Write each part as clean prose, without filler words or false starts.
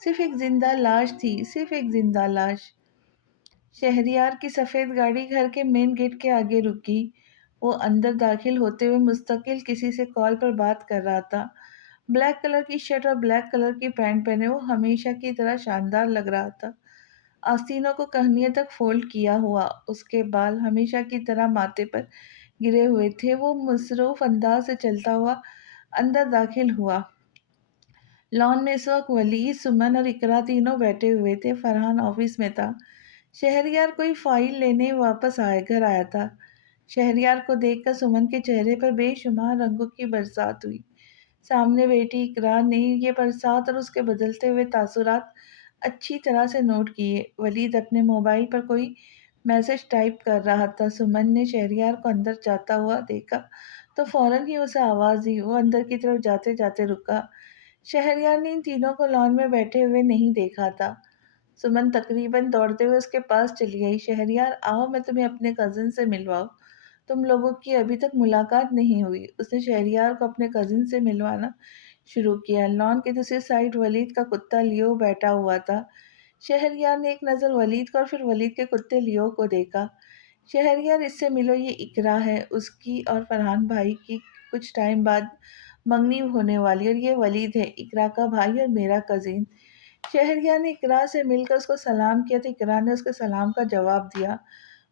صرف ایک زندہ لاش تھی، صرف ایک زندہ لاش۔ شہریار کی سفید گاڑی گھر کے مین گیٹ کے آگے رکی۔ وہ اندر داخل ہوتے ہوئے مستقل کسی سے کال پر بات کر رہا تھا۔ بلیک کلر کی شرٹ اور بلیک کلر کی پینٹ پہنے وہ ہمیشہ کی طرح شاندار لگ رہا تھا۔ آستینوں کو کہنیوں تک فولڈ کیا ہوا، اس کے بال ہمیشہ کی طرح ماتھے پر گرے ہوئے تھے۔ وہ مصروف انداز سے چلتا ہوا اندر داخل ہوا۔ لان میں اس وقت ولید، سمن اور اقرا تینوں بیٹھے ہوئے تھے۔ فرحان آفس میں تھا۔ شہریار کوئی فائل لینے واپس گھر آیا تھا۔ شہریار کو دیکھ کر سمن کے چہرے پر بے شمار رنگوں کی برسات ہوئی۔ سامنے بیٹھی اقرا نے یہ برسات اور اس کے بدلتے ہوئے تاثرات اچھی طرح سے نوٹ کیے۔ ولید اپنے موبائل پر کوئی میسج ٹائپ کر رہا تھا۔ سمن نے شہریار کو اندر جاتا ہوا دیکھا تو فوراً ہی اسے آواز دی۔ وہ اندر کی طرف جاتے جاتے رکا۔ شہریار نے ان تینوں کو لان میں بیٹھے ہوئے نہیں دیکھا تھا۔ سمن تقریباً دوڑتے ہوئے اس کے پاس چلی آئی۔ شہریار، آؤ میں تمہیں اپنے کزن سے ملواؤں، تم لوگوں کی ابھی تک ملاقات نہیں ہوئی۔ اس نے شہریار کو اپنے کزن سے ملوانا شروع کیا۔ لان کی دوسری سائڈ ولید کا کتا لیو بیٹھا ہوا تھا۔ شہریار نے ایک نظر ولید کو اور پھر ولید کے کتے لیو کو دیکھا۔ شہریار، اس سے ملو، یہ اقرا ہے، اس کی اور فرحان بھائی کی کچھ ٹائم بعد منگنی ہونے والی، اور یہ ولید ہے، اقرا کا بھائی اور میرا کزن۔ شہریار نے اقرا سے مل کر اس کو سلام کیا تو اقرا نے اس کے سلام کا جواب دیا۔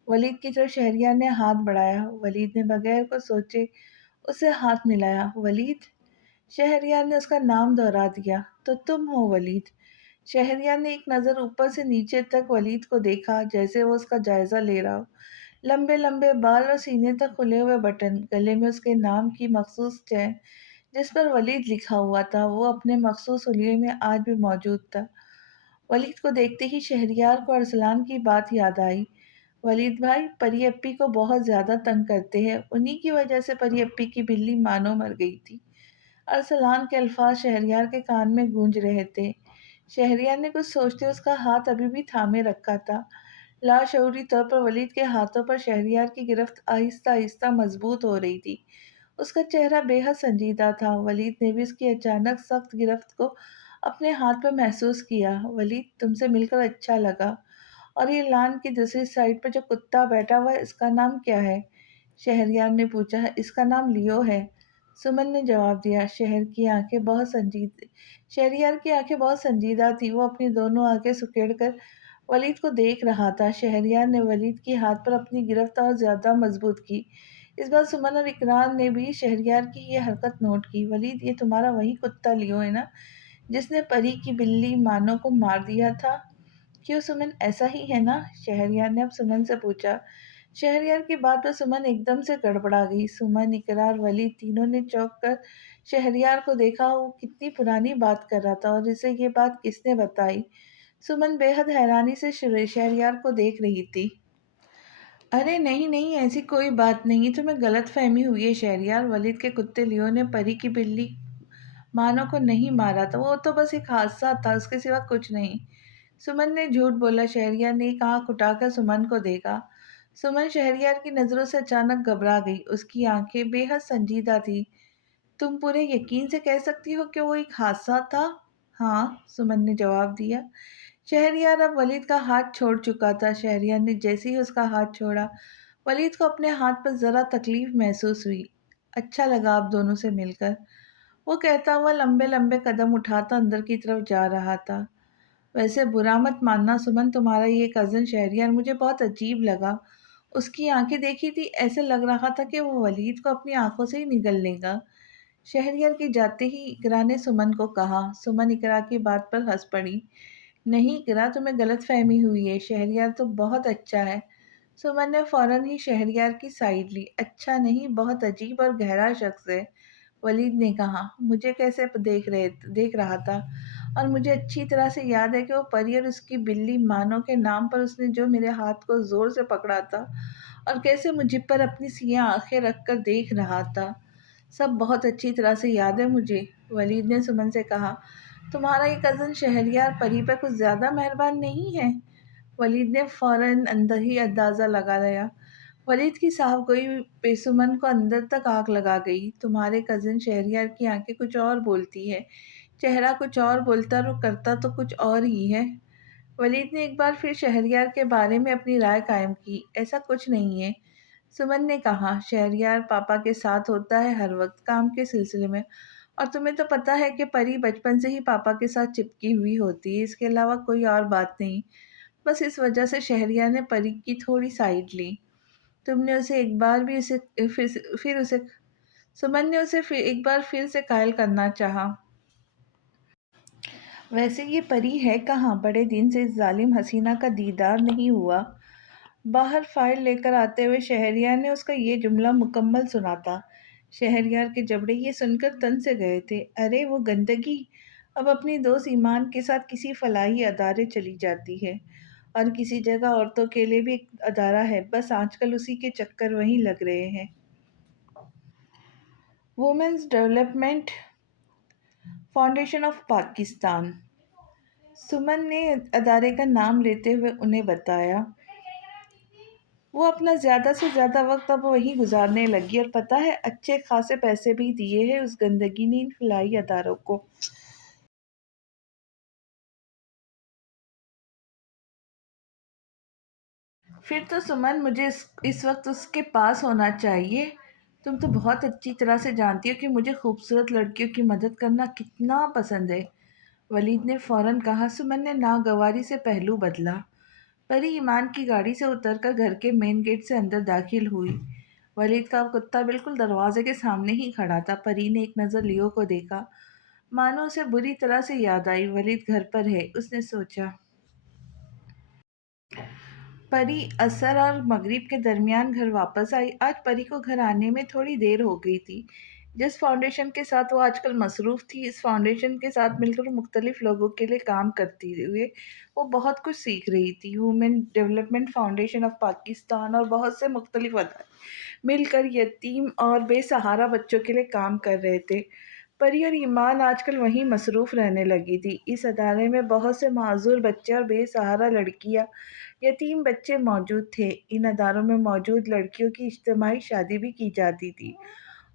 ولید کی طرف شہریار نے ہاتھ بڑھایا۔ ولید نے بغیر کچھ سوچے اسے ہاتھ ملایا۔ ولید؟ شہریار نے اس کا نام دہرا دیا۔ تو تم ہو ولید؟ شہریار نے ایک نظر اوپر سے نیچے تک ولید کو دیکھا، جیسے وہ اس کا جائزہ لے رہا ہو۔ لمبے لمبے بال اور سینے تک کھلے ہوئے بٹن، گلے میں اس کے نام کی مخصوص چین جس پر ولید لکھا ہوا تھا، وہ اپنے مخصوص حلیے میں آج بھی موجود تھا۔ ولید کو دیکھتے ہی شہریار کو ارسلان کی بات یاد آئی۔ ولید بھائی، پری اپی کو بہت زیادہ تنگ کرتے ہیں، انہی کی وجہ سے پری اپی کی بلی مانو مر گئی تھی۔ ارسلان کے الفاظ شہریار کے کان میں گونج رہے تھے۔ شہریار نے کچھ سوچتے اس کا ہاتھ ابھی بھی تھامے رکھا تھا۔ لاشعوری طور پر ولید کے ہاتھوں پر شہریار کی گرفت آہستہ آہستہ مضبوط ہو رہی تھی۔ اس کا چہرہ بے حد سنجیدہ تھا۔ ولید نے بھی اس کی اچانک سخت گرفت کو اپنے ہاتھ پر محسوس کیا۔ ولید، تم سے مل کر اچھا لگا۔ اور یہ لان کی دوسری سائڈ پر جو کتا بیٹھا ہوا ہے، اس کا نام کیا ہے؟ شہریار نے پوچھا۔ اس کا نام لیو ہے، سمن نے جواب دیا۔ شہریار کی آنکھیں بہت سنجیدہ تھی۔ وہ اپنی دونوں آنکھیں سکیڑ کر ولید کو دیکھ رہا تھا۔ شہریار نے ولید کی ہاتھ پر اپنی گرفت اور زیادہ مضبوط کی۔ اس بار سمن اور اقرا نے بھی شہریار کی یہ حرکت نوٹ کی۔ ولید، یہ تمہارا وہی کتا لیو ہے نا، جس نے پری کی بلی مانو کو مار دیا تھا؟ کیوں سمن، ایسا ہی ہے نا؟ شہریار نے اب سمن سے پوچھا۔ شہریار کی بات پر سمن ایک دم سے گڑبڑا گئی۔ سمن، اقرا اور ولید تینوں نے چونک کر شہریار کو دیکھا۔ وہ کتنی پرانی بات کر رہا تھا، اور اسے یہ بات کس نے بتائی؟ سمن بے حد حیرانی سے شہریار کو دیکھ رہی تھی۔ ارے نہیں نہیں، ایسی کوئی بات نہیں، تمہیں غلط فہمی ہوئی ہے شہریار۔ ولید کے کتے لیو نے پری کی بلی مانو کو نہیں مارا تھا، وہ تو بس ایک حادثہ تھا، اس کے سوا کچھ نہیں۔ سمن نے جھوٹ بولا۔ شہریار نے ایک آنکھ اٹھا کر سمن کو دیکھا۔ سمن شہریار کی نظروں سے اچانک گھبرا گئی۔ اس کی آنکھیں بے حد سنجیدہ تھی۔ تم پورے یقین سے کہہ سکتی ہو کہ وہ ایک حادثہ تھا؟ ہاں، سمن نے جواب دیا۔ شہریار اب ولید کا ہاتھ چھوڑ چکا تھا۔ شہریار نے جیسے ہی اس کا ہاتھ چھوڑا، ولید کو اپنے ہاتھ پر ذرا تکلیف محسوس ہوئی۔ اچھا لگا آپ دونوں سے مل کر، وہ کہتا ہوا لمبے لمبے قدم اٹھاتا اندر کی طرف جا رہا تھا۔ ویسے برا مت ماننا سمن، تمہارا یہ کزن شہریار مجھے بہت عجیب لگا۔ اس کی آنکھیں دیکھی تھی، ایسے لگ رہا تھا کہ وہ ولید کو اپنی آنکھوں سے ہی نگل لے گا۔ شہریار کے جاتے ہی اقرا نے سمن کو کہا۔ سمن اقرا کی بات پر ہنس پڑی۔ نہیں اقرا، تمہیں غلط فہمی ہوئی ہے، شہریار تو بہت اچھا ہے۔ سمن نے فوراً ہی شہریار کی سائڈ لی۔ اچھا نہیں، بہت عجیب اور گہرا شخص ہے، ولید نے کہا۔ مجھے کیسے دیکھ رہا تھا، اور مجھے اچھی طرح سے یاد ہے کہ وہ پری اور اس کی بلی مانو کے نام پر اس نے جو میرے ہاتھ کو زور سے پکڑا تھا، اور کیسے مجھ پر اپنی سیاہ آنکھیں رکھ کر دیکھ رہا تھا، سب بہت اچھی طرح سے یاد ہے مجھے، ولید نے سمن سے کہا۔ تمہارا یہ کزن شہریار پری پر کچھ زیادہ مہربان نہیں ہے؟ ولید نے فوراً اندر ہی اندازہ لگا لیا۔ ولید کی صاحب گوئی پہ سمن کو اندر تک آگ لگا گئی۔ تمہارے کزن شہریار کی آنکھیں کچھ اور بولتی ہے، چہرہ کچھ اور بولتا اور وہ کرتا تو کچھ اور ہی ہے۔ ولید نے ایک بار پھر شہریار کے بارے میں اپنی رائے قائم کی۔ ایسا کچھ نہیں ہے، سمن نے کہا۔ شہریار پاپا کے ساتھ ہوتا ہے ہر وقت کام کے سلسلے میں، اور تمہیں تو پتہ ہے کہ پری بچپن سے ہی پاپا کے ساتھ چپکی ہوئی ہوتی ہے، اس کے علاوہ کوئی اور بات نہیں۔ بس اس وجہ سے شہریار نے پری کی تھوڑی سائڈ لی۔ تم نے اسے ایک بار بھی اسے پھر اسے سمن نے اسے ایک بار پھر سے قائل کرنا چاہا۔ ویسے یہ پری ہے کہاں؟ بڑے دن سے اس ظالم حسینہ کا دیدار نہیں ہوا۔ باہر فائل لے کر آتے ہوئے شہریار نے اس کا یہ جملہ مکمل سنا تھا۔ شہریار کے جبڑے یہ سن کر تن سے گئے تھے۔ ارے وہ گندگی اب اپنی دوست ایمان کے ساتھ کسی فلاحی ادارے چلی جاتی ہے، اور کسی جگہ عورتوں کے لیے بھی ایک ادارہ ہے، بس آج کل اسی کے چکر وہیں لگ رہے ہیں۔ Women's development foundation of Pakistan. Saman نے ادارے کا نام لیتے ہوئے انہیں بتایا۔ وہ اپنا زیادہ سے زیادہ وقت اب وہیں گزارنے لگی، اور پتہ ہے اچھے خاصے پیسے بھی دیے ہیں اس گندگی نے ان فلاحی اداروں کو۔ پھر تو سمن مجھے اس وقت اس کے پاس ہونا چاہیے۔ تم تو بہت اچھی طرح سے جانتی ہو کہ مجھے خوبصورت لڑکیوں کی مدد کرنا کتنا پسند ہے، ولید نے فوراً کہا۔ سمن نے ناگواری سے پہلو بدلا۔ پری ایمان کی گاڑی سے اتر کر گھر کے مین گیٹ سے اندر داخل ہوئی۔ ولید کا کتا بالکل دروازے کے سامنے ہی کھڑا تھا۔ پری نے ایک نظر لیو کو دیکھا، مانو اسے بری طرح سے یاد آئی۔ ولید گھر پر ہے، اس نے سوچا۔ پری عصر اور مغرب کے درمیان گھر واپس آئی۔ آج پری کو گھر آنے میں تھوڑی دیر ہو گئی تھی۔ جس فاؤنڈیشن کے ساتھ وہ آج کل مصروف تھی، اس فاؤنڈیشن کے ساتھ مل کر مختلف لوگوں کے لیے کام کرتی ہوئے وہ بہت کچھ سیکھ رہی تھی۔ Women development foundation of Pakistan اور بہت سے مختلف ادارے مل کر یتیم اور بے سہارا بچوں کے لیے کام کر رہے تھے۔ پری اور ایمان آج کل وہیں مصروف رہنے لگی تھی۔ اس ادارے میں بہت سے معذور بچے اور بے سہارا لڑکیاں، یتیم بچے موجود تھے۔ ان اداروں میں موجود لڑکیوں کی اجتماعی شادی بھی کی جاتی تھی،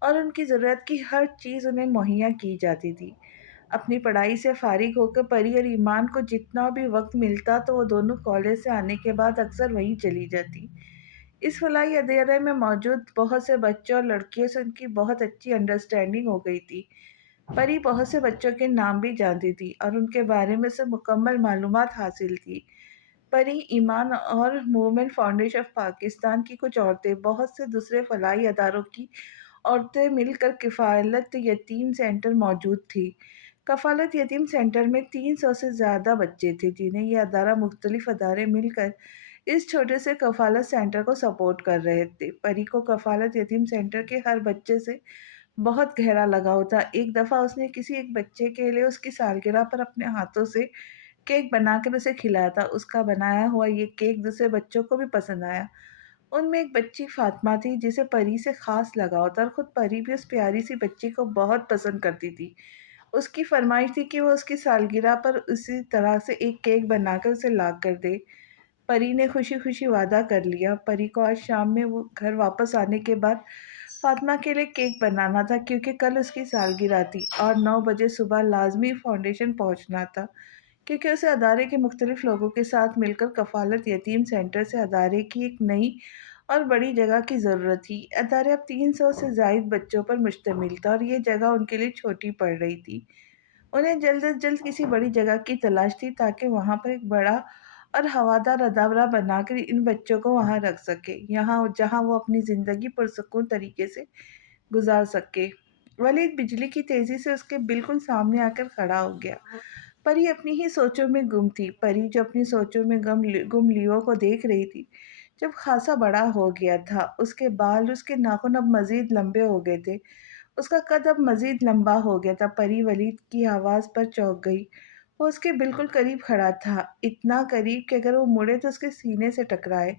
اور ان کی ضرورت کی ہر چیز انہیں مہیا کی جاتی تھی۔ اپنی پڑھائی سے فارغ ہو کر پری اور ایمان کو جتنا بھی وقت ملتا تو وہ دونوں کالج سے آنے کے بعد اکثر وہیں چلی جاتی۔ اس فلاحی ادارے میں موجود بہت سے بچوں اور لڑکیوں سے ان کی بہت اچھی انڈرسٹینڈنگ ہو گئی تھی۔ پری بہت سے بچوں کے نام بھی جانتی تھی اور ان کے بارے میں سے مکمل معلومات حاصل تھی۔ پری، ایمان اور وومن فاؤنڈیشن آف پاکستان کی کچھ عورتیں، بہت سے دوسرے فلاحی اداروں کی عورتیں مل کر کفالت یتیم سینٹر موجود تھی۔ کفالت یتیم سینٹر میں 300 سے زیادہ بچے تھے جنہیں یہ ادارہ مختلف ادارے مل کر اس چھوٹے سے کفالت سینٹر کو سپورٹ کر رہے تھے۔ پری کو کفالت یتیم سینٹر کے ہر بچے سے بہت گہرا لگاؤ تھا۔ ایک دفعہ اس نے کسی ایک بچے کے لیے اس کی سالگرہ پر اپنے ہاتھوں سے کیک بنا کر اسے کھلایا تھا۔ اس کا بنایا ہوا یہ کیک دوسرے بچوں کو بھی پسند آیا۔ ان میں ایک بچی فاطمہ تھی جسے پری سے خاص لگاؤ تھا، اور خود پری بھی اس پیاری سی بچی کو بہت پسند کرتی تھی۔ اس کی فرمائش تھی کہ وہ اس کی سالگرہ پر اسی طرح سے ایک کیک بنا کر اسے لا کر دے۔ پری نے خوشی خوشی وعدہ کر لیا۔ پری کو آج شام میں وہ گھر واپس آنے کے بعد فاطمہ کے لیے کیک بنانا تھا، کیونکہ کل اس کی سالگرہ تھی، اور 9 بجے صبح لازمی فاؤنڈیشن پہنچنا تھا، کیونکہ اسے ادارے کے مختلف لوگوں کے ساتھ مل کر کفالت یتیم سینٹر سے ادارے کی ایک نئی اور بڑی جگہ کی ضرورت تھی۔ ادارہ اب 300 سے زائد بچوں پر مشتمل تھا، اور یہ جگہ ان کے لیے چھوٹی پڑ رہی تھی۔ انہیں جلد از جلد کسی بڑی جگہ کی تلاش تھی تاکہ وہاں پر ایک بڑا اور ہوادار ادارہ بنا کر ان بچوں کو وہاں رکھ سکے، جہاں وہ اپنی زندگی پرسکون طریقے سے گزار سکے۔ ولید بجلی کی تیزی سے اس کے بالکل سامنے آ کر کھڑا ہو گیا۔ پری اپنی ہی سوچوں میں گم تھی۔ پری جو اپنی سوچوں میں گم لیو کو دیکھ رہی تھی، جب خاصا بڑا ہو گیا تھا۔ اس کے بال، اس کے ناخن اب مزید لمبے ہو گئے تھے، اس کا قد اب مزید لمبا ہو گیا تھا۔ پری ولید کی آواز پر چونک گئی۔ وہ اس کے بالکل قریب کھڑا تھا، اتنا قریب کہ اگر وہ مڑے تو اس کے سینے سے ٹکرائے۔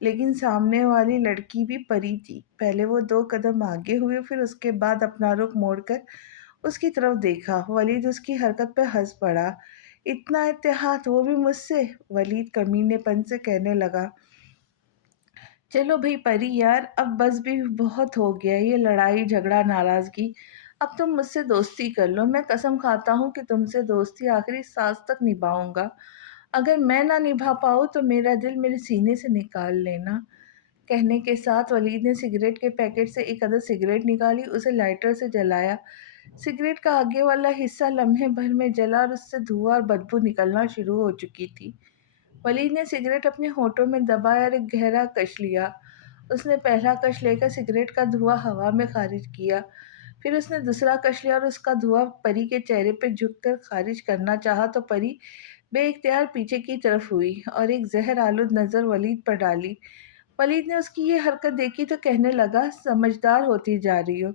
لیکن سامنے والی لڑکی بھی پری تھی۔ پہلے وہ 2 قدم آگے ہوئے، پھر اس کے بعد اپنا رخ موڑ کر اس کی طرف دیکھا۔ ولید اس کی حرکت پہ ہنس پڑا۔ اتنا اتحاد، وہ بھی مجھ سے؟ ولید کمینے پن سے کہنے لگا۔ چلو بھئی پری یار، اب بس بھی بہت ہو گیا یہ لڑائی جھگڑا ناراضگی۔ اب تم مجھ سے دوستی کر لو، میں قسم کھاتا ہوں کہ تم سے دوستی آخری سانس تک نبھاؤں گا۔ اگر میں نہ نبھا پاؤں تو میرا دل میرے سینے سے نکال لینا۔ کہنے کے ساتھ ولید نے سگریٹ کے پیکٹ سے ایک عدد سگریٹ نکالی، اسے لائٹر سے جلایا۔ سگریٹ کا آگے والا حصہ لمحے بھر میں جلا اور اس سے دھواں اور بدبو نکلنا شروع ہو چکی تھی۔ ولید نے سگریٹ اپنے ہونٹوں میں دبایا اور ایک گہرا کش لیا۔ اس نے پہلا کش لے کر سگریٹ کا دھواں ہوا میں خارج کیا، پھر اس نے دوسرا کش لیا اور اس کا دھواں پری کے چہرے پہ جھک کر خارج کرنا چاہا تو پری بے اختیار پیچھے کی طرف ہوئی اور ایک زہر آلود نظر ولید پر ڈالی۔ ولید نے اس کی یہ حرکت دیکھی تو کہنے لگا، سمجھدار ہوتی جا رہی ہو،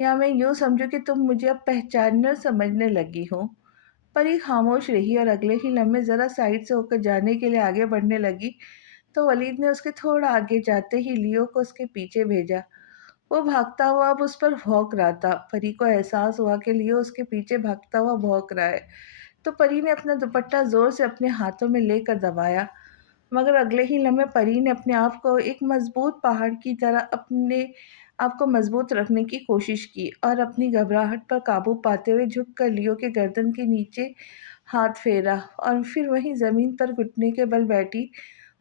یا میں یوں سمجھوں کہ تم مجھے اب پہچاننے اور سمجھنے لگی ہو۔ پری خاموش رہی اور اگلے ہی لمحے ذرا سائڈ سے ہو کر جانے کے لیے آگے بڑھنے لگی تو ولید نے اس کے تھوڑا آگے جاتے ہی لیو کو اس کے پیچھے بھیجا۔ وہ بھاگتا ہوا اب اس پر بھونک رہا تھا۔ پری کو احساس ہوا کہ لیو اس کے پیچھے بھاگتا ہوا بھونک رہا ہے، تو پری نے اپنا دوپٹہ زور سے اپنے ہاتھوں میں لے کر دبایا، مگر اگلے ہی لمحے پری نے اپنے آپ کو ایک مضبوط پہاڑ کی طرح اپنے آپ کو مضبوط رکھنے کی کوشش کی اور اپنی گھبراہٹ پر قابو پاتے ہوئے جھک کر لیو کے گردن کے نیچے ہاتھ پھیرا اور پھر وہیں زمین پر گھٹنے کے بل بیٹھی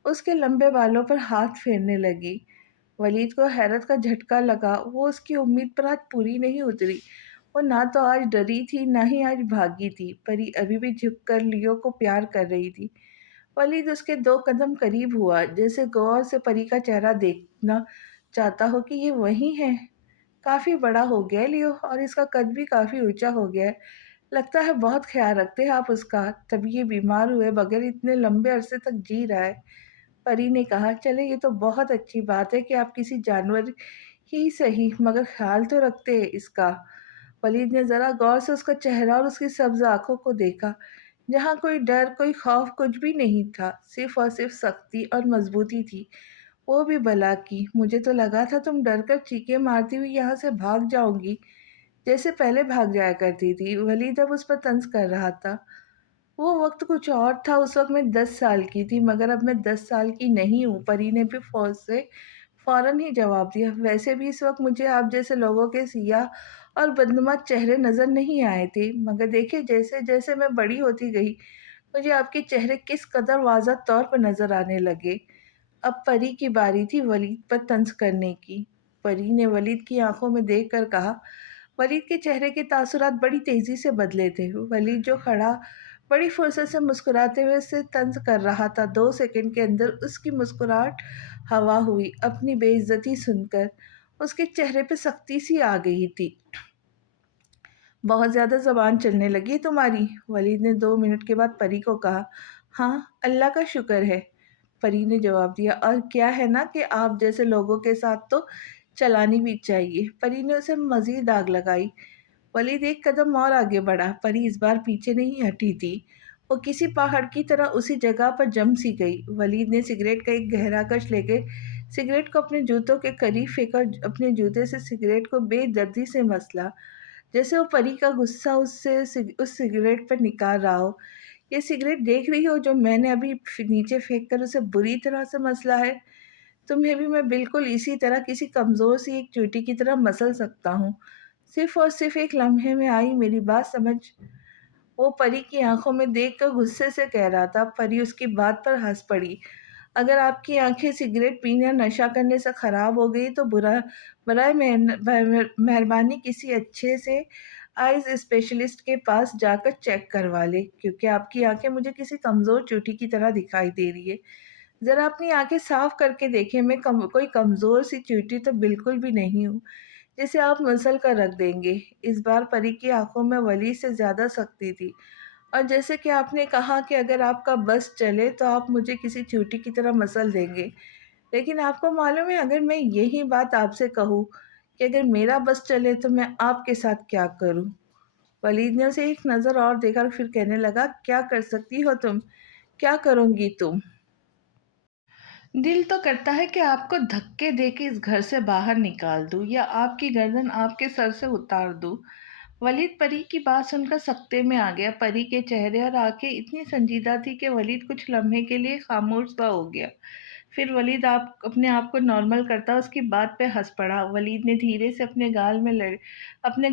اس کے لمبے بالوں پر ہاتھ پھیرنے لگی۔ ولید کو حیرت کا جھٹکا لگا، وہ اس کی امید پر آج پوری نہیں اتری۔ وہ نہ تو آج ڈری تھی نہ ہی آج بھاگی تھی، پری ابھی بھی جھک کر لیو کو پیار کر رہی تھی۔ ولید اس کے 2 قدم قریب ہوا، جیسے غور سے پری کا چہرہ دیکھنا چاہتا ہو کہ یہ وہی ہے۔ کافی بڑا ہو گیا ہے لیو، اور اس کا قد بھی کافی اونچا ہو گیا ہے۔ لگتا ہے بہت خیال رکھتے ہیں آپ اس کا، تبھی یہ بیمار ہوئے بغیر اتنے لمبے عرصے تک جی رہا ہے۔ پری نے کہا، چلے یہ تو بہت اچھی بات ہے کہ آپ کسی جانور ہی صحیح مگر خیال تو رکھتے ہیں اس کا۔ ولید نے ذرا غور سے اس کا چہرہ اور اس کی سبز آنکھوں کو دیکھا، جہاں کوئی ڈر کوئی خوف کچھ بھی نہیں تھا، صرف اور صرف سختی اور مضبوطی تھی۔ وہ بھی بھلا کی، مجھے تو لگا تھا تم ڈر کر چیخیں مارتی ہوئی یہاں سے بھاگ جاؤ گی، جیسے پہلے بھاگ جایا کرتی تھی۔ ولید اب اس پر طنز کر رہا تھا۔ وہ وقت کچھ اور تھا، اس وقت میں 10 سال کی تھی، مگر اب میں 10 سال کی نہیں ہوں۔ پری نے بھی فوراً ہی جواب دیا، ویسے بھی اس وقت مجھے آپ جیسے لوگوں کے سیاہ اور بدنما چہرے نظر نہیں آئے تھے، مگر دیکھیں جیسے جیسے میں بڑی ہوتی گئی مجھے آپ کے چہرے کس قدر واضح طور پر نظر آنے لگے۔ اب پری کی باری تھی ولید پر طنز کرنے کی۔ پری نے ولید کی آنکھوں میں دیکھ کر کہا۔ ولید کے چہرے کے تاثرات بڑی تیزی سے بدلے تھے۔ ولید جو کھڑا بڑی فرصت سے مسکراتے ہوئے اس سے طنز کر رہا تھا، 2 سیکنڈ کے اندر اس کی مسکراہٹ ہوا ہوئی۔ اپنی بے عزتی سن کر اس کے چہرے پہ سختی سی آ گئی تھی۔ بہت زیادہ زبان چلنے لگی ہے تمہاری، ولید نے 2 منٹ کے بعد پری کو کہا۔ ہاں، اللہ کا شکر ہے، پری نے جواب دیا، اور کیا ہے نا کہ آپ جیسے لوگوں کے ساتھ تو چلانی بھی چاہیے۔ پری نے اسے مزید آگ لگائی۔ ولید 1 قدم اور آگے بڑھا، پری اس بار پیچھے نہیں ہٹی تھی، وہ کسی پہاڑ کی طرح اسی جگہ پر جم سی گئی۔ ولید نے سگریٹ کا ایک گہرا کش لے کے سگریٹ کو اپنے جوتوں کے قریب پھینکا اور اپنے جوتے سے سگریٹ کو بے دردی سے مسلا، جیسے وہ پری کا غصہ اس سگریٹ پر نکال رہا ہو۔ یہ سگریٹ دیکھ رہی ہو جو میں نے ابھی نیچے پھینک کر اسے بری طرح سے مسلا ہے؟ تمہیں بھی میں بالکل اسی طرح کسی کمزور سی ایک چوٹی کی طرح مسل سکتا ہوں، صرف اور صرف ایک لمحے میں آئی میری بات سمجھ؟ وہ پری کی آنکھوں میں دیکھ کر غصے سے کہہ رہا تھا۔ پری اس کی بات پر ہنس پڑی۔ اگر آپ کی آنکھیں سگریٹ پینے اور نشہ کرنے سے خراب ہو گئی تو برائے مہربانی کسی اچھے سے آئز اسپیشلسٹ کے پاس جا کر چیک کروا لے، کیونکہ آپ کی آنکھیں مجھے کسی کمزور چوٹی کی طرح دکھائی دے رہی ہے۔ ذرا اپنی آنکھیں صاف کر کے دیکھیں، میں کوئی کمزور سی چوٹی تو بالکل بھی نہیں ہوں جسے آپ مسل کر رکھ دیں گے۔ اس بار پری کی آنکھوں میں ولید سے زیادہ سختی تھی، اور جیسے کہ آپ نے کہا کہ اگر آپ کا بس چلے تو آپ مجھے کسی چوٹی کی طرح مسل دیں گے، لیکن آپ کو معلوم ہے اگر میں یہی بات آپ سے کہوں کہ اگر میرا بس چلے تو میں آپ کے ساتھ کیا کروں؟ ولید نے اسے ایک نظر اور دیکھا اور پھر کہنے لگا، کیا کر سکتی ہو تم؟ کیا کروں گی تم؟ دل تو کرتا ہے کہ آپ کو دھکے دے کے اس گھر سے باہر نکال دوں یا آپ کی گردن آپ کے سر سے اتار دوں۔ ولید پری کی بات سن کر سکتے میں آ گیا۔ پری کے چہرے اور آنکھیں اتنی سنجیدہ تھی کہ ولید کچھ لمحے کے لیے خاموش سا ہو گیا۔ پھر ولید اپنے آپ کو نارمل کرتا اس کی بات پہ ہنس پڑا۔ ولید نے دھیرے سے اپنے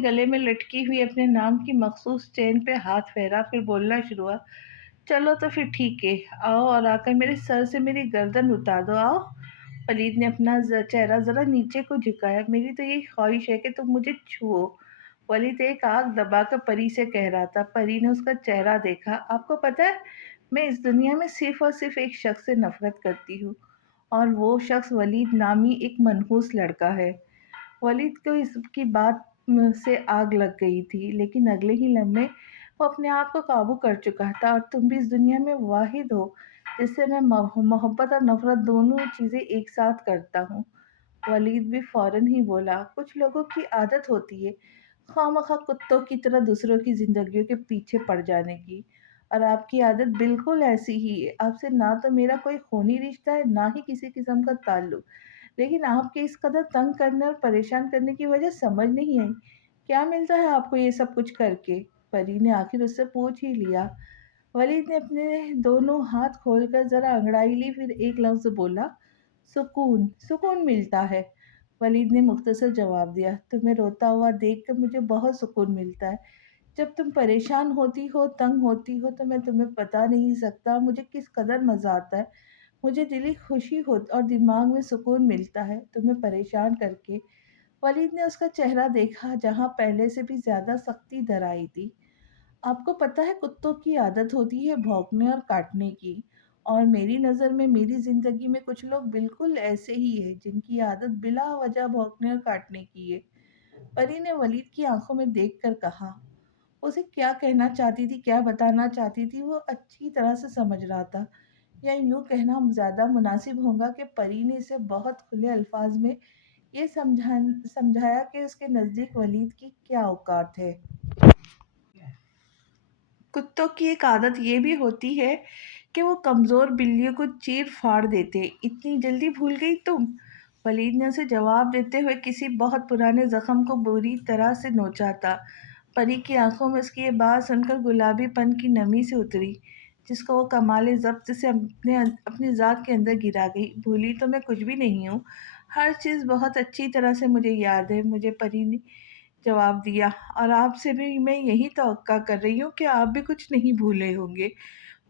گلے میں لٹکی ہوئی اپنے نام کی مخصوص چین پہ ہاتھ پھیرا، پھر بولنا شروع ہوا، چلو تو پھر ٹھیک ہے، آؤ اور آ کر میرے سر سے میری گردن اتار دو، آؤ۔ ولید نے اپنا چہرہ ذرا نیچے کو جھکایا، میری تو یہی خواہش ہے کہ تم مجھے چھو۔ ولید ایک آنکھ دبا کر پری سے کہہ رہا تھا۔ پری نے اس کا چہرہ دیکھا۔ آپ کو پتہ ہے میں اس دنیا میں صرف اور صرف ایک شخص سے نفرت کرتی ہوں، اور وہ شخص ولید نامی ایک منحوس لڑکا ہے۔ ولید کو اس کی بات سے آگ لگ گئی تھی، لیکن اگلے ہی لمحے وہ اپنے آپ کو قابو کر چکا تھا۔ اور تم بھی اس دنیا میں واحد ہو جس سے میں محبت اور نفرت دونوں چیزیں ایک ساتھ کرتا ہوں۔ ولید بھی فوراً ہی بولا، کچھ لوگوں کی عادت ہوتی ہے خواہ مخواہ کتوں کی طرح دوسروں کی زندگیوں کے پیچھے پڑ جانے کی، اور آپ کی عادت بالکل ایسی ہی ہے۔ آپ سے نہ تو میرا کوئی خونی رشتہ ہے، نہ ہی کسی قسم کا تعلق، لیکن آپ کے اس قدر تنگ کرنے اور پریشان کرنے کی وجہ سمجھ نہیں آئی۔ کیا ملتا ہے آپ کو یہ سب کچھ کر کے؟ پری نے آخر اس سے پوچھ ہی لیا۔ ولید نے اپنے دونوں ہاتھ کھول کر ذرا انگڑائی لی، پھر ایک لفظ بولا، سکون، سکون ملتا ہے۔ ولید نے مختصر جواب دیا، تمہیں روتا ہوا دیکھ کر مجھے بہت سکون ملتا ہے۔ جب تم پریشان ہوتی ہو، تنگ ہوتی ہو، تو میں تمہیں بتا نہیں سکتا مجھے کس قدر مزہ آتا ہے۔ مجھے دلی خوشی ہو اور دماغ میں سکون ملتا ہے تمہیں پریشان کر کے۔ ولید نے اس کا چہرہ دیکھا جہاں پہلے سے بھی زیادہ سختی در آئی تھی۔ آپ کو پتہ ہے کتوں کی عادت ہوتی ہے بھونکنے اور کاٹنے کی، اور میری نظر میں میری زندگی میں کچھ لوگ بالکل ایسے ہی ہیں جن کی عادت بلا وجہ بھونکنے اور کاٹنے کی ہے۔ پری نے ولید کی آنکھوں میں دیکھ کر کہا، اسے کیا کہنا چاہتی تھی، کیا بتانا چاہتی تھی وہ اچھی طرح سے سمجھ رہا تھا، یا یوں کہنا زیادہ مناسب ہوگا کہ پری نے اسے بہت کھلے الفاظ میں یہ سمجھایا کہ اس کے نزدیک ولید کی کیا اوقات ہے۔ کتوں کی ایک عادت یہ بھی ہوتی ہے کہ وہ کمزور بلیوں کو چیر پھاڑ دیتے۔ اتنی جلدی بھول گئی تم؟ ولید نے اسے جواب دیتے ہوئے کسی بہت پرانے زخم کو بری طرح سے نوچا تھا۔ پری کی آنکھوں میں اس کی یہ بات سن کر گلابی پن کی نمی سے اتری، جس کو وہ کمال ضبط سے اپنی ذات کے اندر گرا گئی۔ بھولی تو میں کچھ بھی نہیں ہوں، ہر چیز بہت اچھی طرح سے مجھے یاد ہے، مجھے پری نے جواب دیا، اور آپ سے بھی میں یہی توقع کر رہی ہوں کہ آپ بھی کچھ نہیں بھولے ہوں گے۔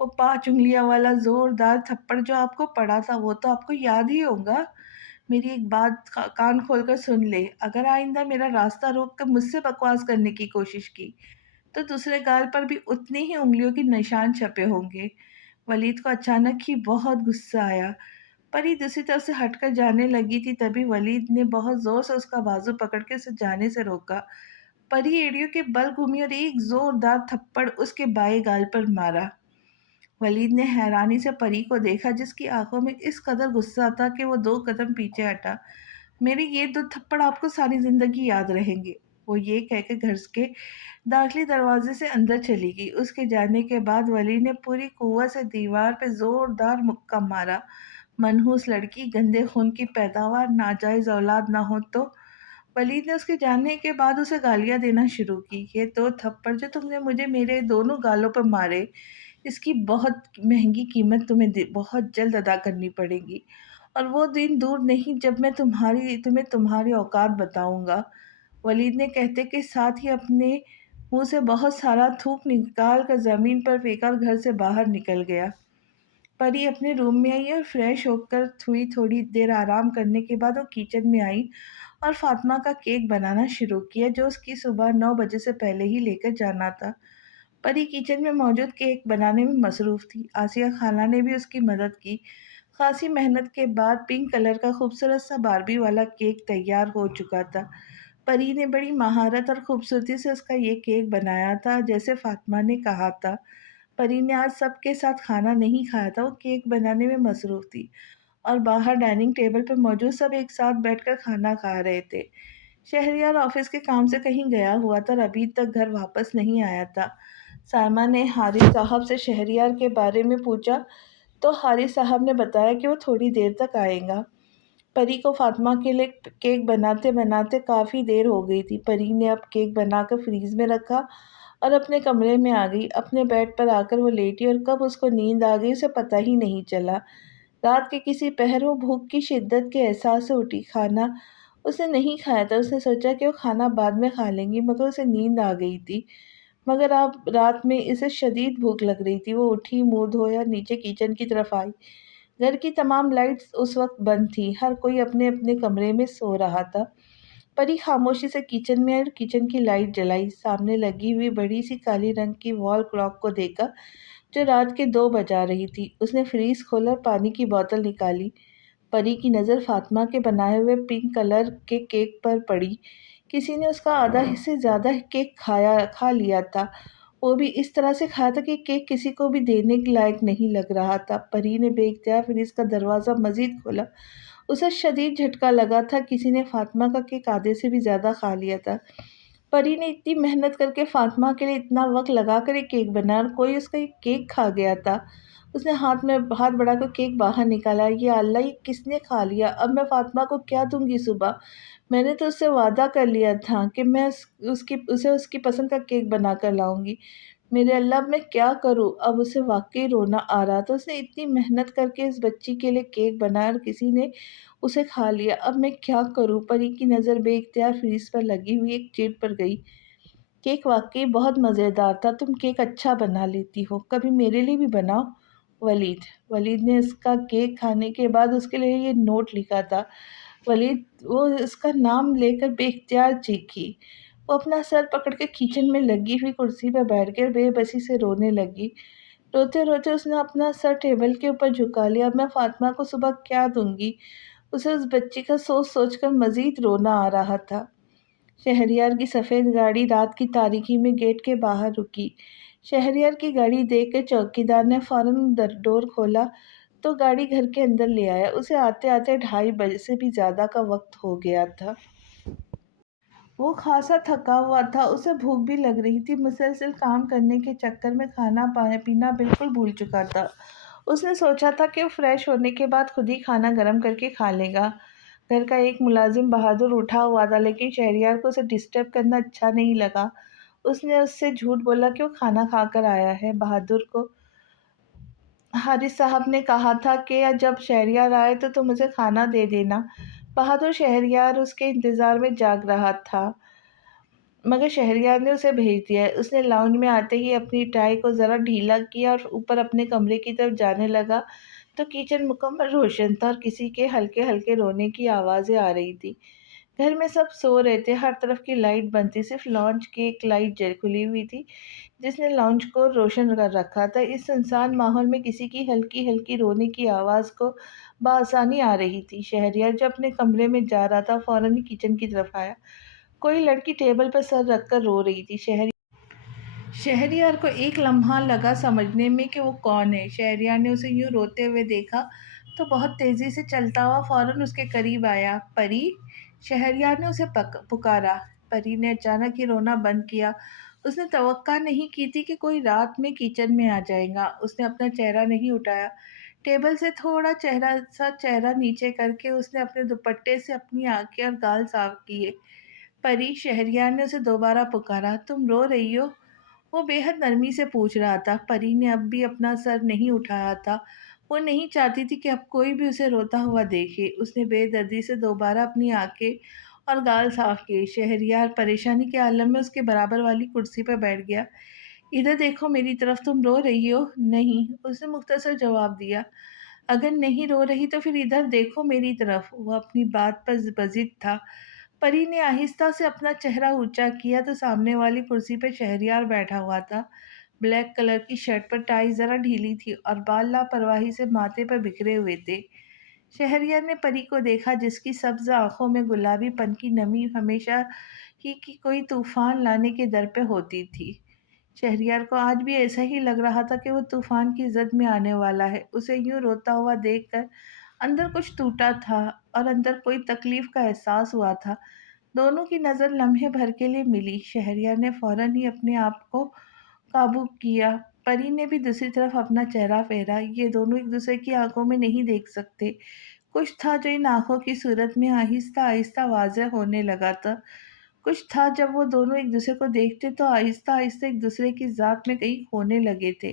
وہ 5 انگلیاں والا زوردار تھپڑ جو آپ کو پڑا تھا وہ تو آپ کو یاد ہی ہوگا۔ میری ایک بات کان کھول کر سن لے، اگر آئندہ میرا راستہ روک کر مجھ سے بکواس کرنے کی کوشش کی تو دوسرے گال پر بھی اتنی ہی انگلیوں کے نشان چھپے ہوں گے۔ ولید کو اچانک ہی بہت غصہ آیا۔ پری دوسری طرف سے ہٹ کر جانے لگی تھی، تبھی ولید نے بہت زور سے اس کا بازو پکڑ کے اسے جانے سے روکا۔ پری ایڑیوں کے بل گھومی اور ایک زوردار تھپڑ اس کے بائیں گال پر مارا۔ ولید نے حیرانی سے پری کو دیکھا، جس کی آنکھوں میں اس قدر غصہ تھا کہ وہ 2 قدم پیچھے ہٹا۔ میرے یہ 2 تھپڑ آپ کو ساری زندگی یاد رہیں گے، وہ یہ کہہ کے گھر کے داخلی دروازے سے اندر چلی گئی۔ اس کے جانے کے بعد ولید نے پوری قوت سے دیوار پہ زوردار مکہ مارا۔ منحوس لڑکی، گندے خون کی پیداوار، ناجائز اولاد نہ ہو تو؟ ولید نے اس کے جانے کے بعد اسے گالیاں دینا شروع کی۔ یہ 2 تھپڑ جو تم نے مجھے میرے دونوں گالوں پر مارے، اس کی بہت مہنگی قیمت تمہیں بہت جلد ادا کرنی پڑے گی، اور وہ دن دور نہیں جب میں تمہیں تمہاری اوقات بتاؤں گا۔ ولید نے کہتے کے ساتھ ہی اپنے منہ سے بہت سارا تھوک نکال کر زمین پر پھینکا اور گھر سے باہر نکل گیا۔ پری اپنے روم میں آئی اور فریش ہو کر تھوڑی دیر آرام کرنے کے بعد وہ کچن میں آئی اور فاطمہ کا کیک بنانا شروع کیا، جو اس کی صبح 9 بجے سے پہلے ہی لے کر جانا تھا۔ پری کچن میں موجود کیک بنانے میں مصروف تھی۔ آسیہ خالہ نے بھی اس کی مدد کی۔ خاصی محنت کے بعد پنک کلر کا خوبصورت سا باربی والا کیک تیار ہو چکا تھا۔ پری نے بڑی مہارت اور خوبصورتی سے اس کا یہ کیک بنایا تھا جیسے فاطمہ نے کہا تھا۔ پری نے آج سب کے ساتھ کھانا نہیں کھایا تھا، وہ کیک بنانے میں مصروف تھی، اور باہر ڈائننگ ٹیبل پر موجود سب ایک ساتھ بیٹھ کر کھانا کھا رہے تھے۔ شہریار آفس کے کام سے کہیں گیا ہوا تھا اور ابھی تک گھر واپس نہیں آیا تھا۔ سائمہ نے حارث صاحب سے شہریار کے بارے میں پوچھا تو حارث صاحب نے بتایا کہ وہ تھوڑی دیر تک آئے گا۔ پری کو فاطمہ کے لیے کیک بناتے بناتے کافی دیر ہو گئی تھی۔ پری نے اب کیک بنا کر فریز میں رکھا اور اپنے کمرے میں آ گئی۔ اپنے بیڈ پر آ کر وہ لیٹی اور کب اس کو نیند آ گئی اسے پتہ ہی نہیں چلا۔ رات کے کسی پہر وہ بھوک کی شدت کے احساس سے اٹھی۔ کھانا اس نے نہیں کھایا تھا، اس نے سوچا کہ وہ کھانا بعد میں کھا لیں گی، مگر اسے نیند آ گئی تھی۔ مگر اب رات میں اسے شدید بھوک لگ رہی تھی۔ وہ اٹھی، منہ دھویا، نیچے کچن کی طرف آئی۔ گھر کی تمام لائٹس اس وقت بند تھی، ہر کوئی اپنے اپنے کمرے میں سو رہا تھا۔ پری خاموشی سے کچن میں آئی اور کچن کی لائٹ جلائی۔ سامنے لگی ہوئی بڑی سی کالی رنگ کی وال کلاک کو دیکھا جو رات کے 2 بجا رہی تھی۔ اس نے فریز کھولا اور پانی کی بوتل نکالی۔ پری کی نظر فاطمہ کے بنائے ہوئے پنک کلر کے کیک پر پڑی۔ کسی نے اس کا آدھا سے زیادہ کیک کھا لیا تھا، وہ بھی اس طرح سے کھایا تھا کہ کیک کسی کو بھی دینے کے لائق نہیں لگ رہا تھا۔ پری نے بے اختیار فریز کا دروازہ مزید کھولا۔ اسے شدید جھٹکا لگا تھا، کسی نے فاطمہ کا کیک آدھے سے بھی زیادہ کھا لیا تھا۔ پری نے اتنی محنت کر کے فاطمہ کے لیے اتنا وقت لگا کر ایک کیک بنایا اور کوئی اس کا ایک کیک کھا گیا تھا۔ اس نے ہاتھ بڑھا کر کیک باہر نکالا۔ یا اللہ، یہ کس نے کھا لیا؟ اب میں فاطمہ کو کیا دوں گی صبح؟ میں نے تو اس سے وعدہ کر لیا تھا کہ میں اسے اس کی پسند کا کیک بنا کر لاؤں گی۔ میرے اللہ، اب میں کیا کروں؟ اب اسے واقعی رونا آ رہا تھا۔ اس نے اتنی محنت کر کے اس بچی کے لیے کیک بنایا اور کسی نے اسے کھا لیا۔ اب میں کیا کروں؟ پری کی نظر بے اختیار فریز پر لگی ہوئی ایک چیٹ پر گئی۔ کیک واقعی بہت مزیدار تھا، تم کیک اچھا بنا لیتی ہو، کبھی میرے لیے بھی بناؤ۔ ولید نے اس کا کیک کھانے کے بعد اس کے لیے یہ نوٹ لکھا تھا۔ وہ اس کا نام لے کر بے اختیار چیخی۔ وہ اپنا سر پکڑ کے کچن میں لگی ہوئی کرسی پہ بیٹھ کر بے بسی سے رونے لگی۔ روتے روتے اس نے اپنا سر ٹیبل کے اوپر جھکا لیا۔ اب میں فاطمہ کو صبح کیا دوں گی؟ اسے اس بچی کا سوچ سوچ کر مزید رونا آ رہا تھا۔ شہریار کی سفید گاڑی رات کی تاریکی میں گیٹ کے باہر رکی۔ شہریار کی گاڑی دیکھ کے چوکیدار نے فوراً ڈور کھولا تو گاڑی گھر کے اندر لے آیا۔ اسے آتے آتے 2:30 بجے سے بھی زیادہ کا وقت ہو گیا تھا۔ وہ خاصا تھکا ہوا تھا، اسے بھوک بھی لگ رہی تھی۔ مسلسل کام کرنے کے چکر میں کھانا پینا بالکل بھول چکا تھا۔ اس نے سوچا تھا کہ وہ فریش ہونے کے بعد خود ہی کھانا گرم کر کے کھا لے گا۔ گھر کا ایک ملازم بہادر اٹھا ہوا تھا، لیکن شہریار کو اسے ڈسٹرب کرنا اچھا نہیں لگا۔ اس نے اس سے جھوٹ بولا کہ وہ کھانا کھا کر آیا ہے۔ بہادر کو حارث صاحب نے کہا تھا کہ جب شہریار آئے تو تم اسے کھانا دے دینا۔ بہادر شہریار اس کے انتظار میں جاگ رہا تھا، مگر شہریار نے اسے بھیج دیا۔ اس نے لاؤنج میں آتے ہی اپنی ٹائی کو ذرا ڈھیلا کیا اور اوپر اپنے کمرے کی طرف جانے لگا تو کچن مکمل روشن تھا اور کسی کے ہلکے ہلکے رونے کی آوازیں آ رہی تھی۔ گھر میں سب سو رہے تھے، ہر طرف کی لائٹ بند تھی، صرف لاؤنج کی ایک لائٹ کھلی ہوئی تھی جس نے لاؤنج کو روشن کر رکھا تھا۔ اس سنسان ماحول میں کسی کی ہلکی ہلکی رونے کی آواز کو بآسانی آ رہی تھی۔ شہریار جو اپنے کمرے میں جا رہا تھا فوراً ہی کچن کی طرف آیا۔ کوئی لڑکی ٹیبل پر سر رکھ کر رو رہی تھی۔ شہریار کو ایک لمحہ لگا سمجھنے میں کہ وہ کون ہے۔ شہریار نے اسے یوں روتے ہوئے دیکھا تو بہت تیزی سے چلتا ہوا فوراً اس کے قریب آیا۔ پری! شہریار نے اسے پکارا۔ پری نے اچانک ہی رونا بند کیا۔ اس نے توقع نہیں کی تھی کہ کوئی رات میں کچن میں آ جائے گا۔ اس نے اپنا چہرہ نہیں اٹھایا۔ ٹیبل سے تھوڑا چہرہ نیچے کر کے اس نے اپنے دوپٹے سے اپنی آنکھیں اور گال صاف کیے۔ پری! شہریار نے اسے دوبارہ پکارا۔ تم رو رہی ہو؟ وہ بے حد نرمی سے پوچھ رہا تھا۔ پری نے اب بھی اپنا سر نہیں اٹھایا تھا۔ وہ نہیں چاہتی تھی کہ اب کوئی بھی اسے روتا ہوا دیکھے۔ اس نے بے دردی سے دوبارہ اپنی آنکھیں اور گال صاف کیے۔ شہریار پریشانی کے عالم میں اس کے برابر والی کرسی پر بیٹھ گیا۔ ادھر دیکھو میری طرف، تم رو رہی ہو؟ نہیں، اس نے مختصر جواب دیا۔ اگر نہیں رو رہی تو پھر ادھر دیکھو میری طرف۔ وہ اپنی بات پر بضد تھا۔ پری نے آہستہ سے اپنا چہرہ اونچا کیا تو سامنے والی کرسی پہ شہریار بیٹھا ہوا تھا۔ بلیک کلر کی شرٹ پر ٹائی ذرا ڈھیلی تھی اور بال لاپرواہی سے ماتھے پر بکھرے ہوئے تھے۔ شہریار نے پری کو دیکھا جس کی سبز آنکھوں میں گلابی پن کی نمی ہمیشہ ہی کی کوئی طوفان لانے کے در پہ ہوتی تھی۔ شہریار کو آج بھی ایسا ہی لگ رہا تھا کہ وہ طوفان کی زد میں آنے والا ہے۔ اسے یوں روتا ہوا دیکھ کر اندر کچھ ٹوٹا تھا اور اندر کوئی تکلیف کا احساس ہوا تھا۔ دونوں کی نظر لمحے بھر کے لیے ملی۔ شہریار نے فوراً ہی اپنے آپ کو قابو کیا۔ پری نے بھی دوسری طرف اپنا چہرہ پھیرا۔ یہ دونوں ایک دوسرے کی آنکھوں میں نہیں دیکھ سکتے۔ کچھ تھا جو ان آنکھوں کی صورت میں آہستہ آہستہ واضح ہونے لگا تھا۔ کچھ تھا جب وہ دونوں ایک دوسرے کو دیکھتے تو آہستہ آہستہ ایک دوسرے کی ذات میں کہیں کھونے لگے تھے۔